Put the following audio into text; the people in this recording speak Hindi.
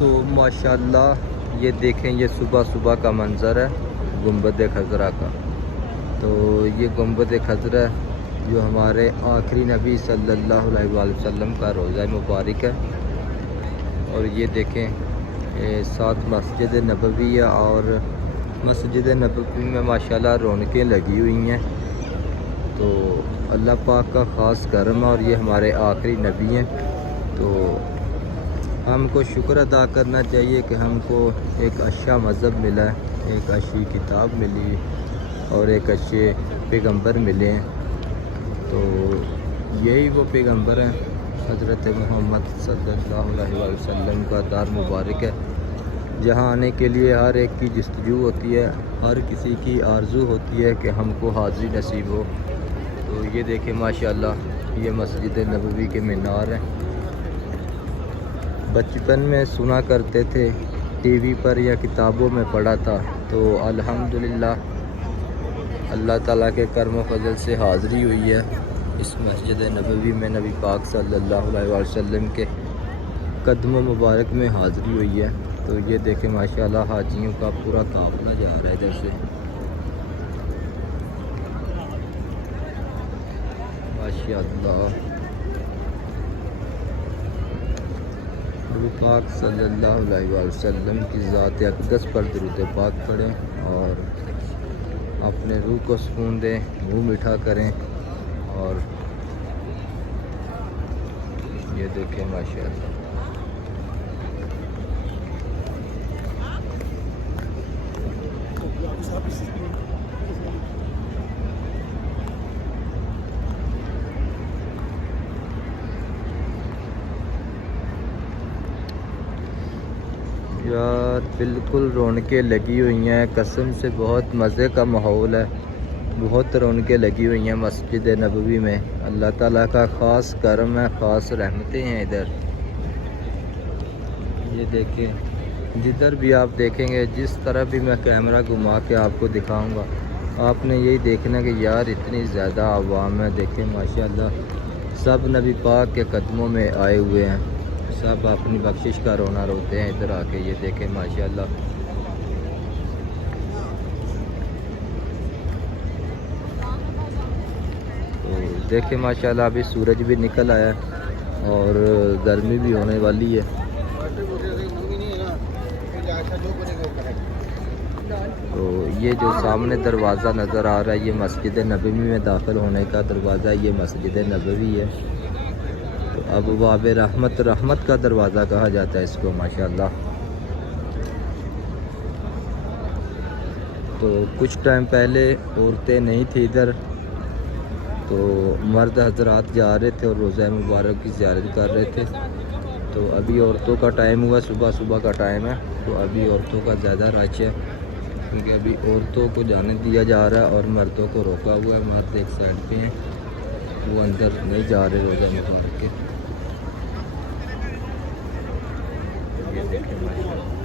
तो माशाल्लाह ये देखें, ये सुबह सुबह का मंज़र है गुंबद खज़रा का। तो ये गुंबद खज़रा जो हमारे आखिरी नबी सल्लल्लाहु अलैहि वसल्लम का रोज़ा मुबारक है। और ये देखें, साथ मस्जिद नबवी है और मस्जिद नबवी में माशाल्लाह रौनकें लगी हुई हैं। तो अल्लाह पाक का ख़ास करम है और ये हमारे आखिरी नबी हैं। तो हमको शुक्र अदा करना चाहिए कि हमको एक अच्छा मज़हब मिला है, एक अच्छी किताब मिली और एक अच्छे पैगंबर मिले हैं। तो यही वो पैगंबर हैं हज़रत मोहम्मद सल्लल्लाहु अलैहि वसल्लम का दार मुबारक है, जहाँ आने के लिए हर एक की जस्तजू होती है, हर किसी की आरज़ू होती है कि हमको हाज़िरी नसीब हो। तो ये देखें माशाल्लाह, ये मस्जिद नबवी के मीनार हैं। बचपन में सुना करते थे, टीवी पर या किताबों में पढ़ा था। तो अल्हम्दुलिल्लाह अल्लाह ताला के करम फजल से हाज़िरी हुई है इस मस्जिद नबवी में। नबी पाक सल्लल्लाहु अलैहि वसल्लम के कदमों मुबारक में हाज़िरी हुई है। तो ये देखें माशाल्लाह, हाजियों का पूरा काफ़िला जा रहा है इधर से माशाल्लाह। नबी पाक सल्लल्लाहु अलैहि वसल्लम की ज़ात अक़दस पर दुरूद पाक पढ़ें और अपने रूह को सुकून दें, मुँह मीठा करें। और ये देखें माशाल्लाह, यार बिल्कुल रौनकें लगी हुई हैं कसम से। बहुत मज़े का माहौल है, बहुत रौनकें लगी हुई हैं मस्जिद नबवी में। अल्लाह ताला का ख़ास करम है, ख़ास रहमतें हैं इधर। ये देखें, जिधर भी आप देखेंगे, जिस तरह भी मैं कैमरा घुमा के आपको दिखाऊंगा, आपने यही देखना कि यार इतनी ज़्यादा आवाम है। देखें माशाल्लाह, सब नबी पाक के कदमों में आए हुए हैं, सब अपनी बख्शिश का रोना रोते हैं इधर आके। ये देखें माशाल्लाह, तो देखें माशाल्लाह, अभी सूरज भी निकल आया और गर्मी भी होने वाली है। तो ये जो सामने दरवाज़ा नज़र आ रहा है, ये मस्जिद नबवी में दाखिल होने का दरवाज़ा, ये मस्जिद नबवी है। तो अबवाब रहमत, रहमत का दरवाज़ा कहा जाता है इसको माशाल्लाह। तो कुछ टाइम पहले औरतें नहीं थी इधर, तो मर्द हजरात जा रहे थे और रोज़ा मुबारक की ज़ियारत कर रहे थे। तो अभी औरतों का टाइम हुआ, सुबह सुबह का टाइम है। तो अभी औरतों का ज़्यादा रश है, क्योंकि अभी औरतों को जाने दिया जा रहा है और मर्दों को रोका हुआ है। मर्द एक साइड पे हैं, वो अंदर नहीं जा रहे रोज़ा मुबारक के। ये देखें माशाल्लाह।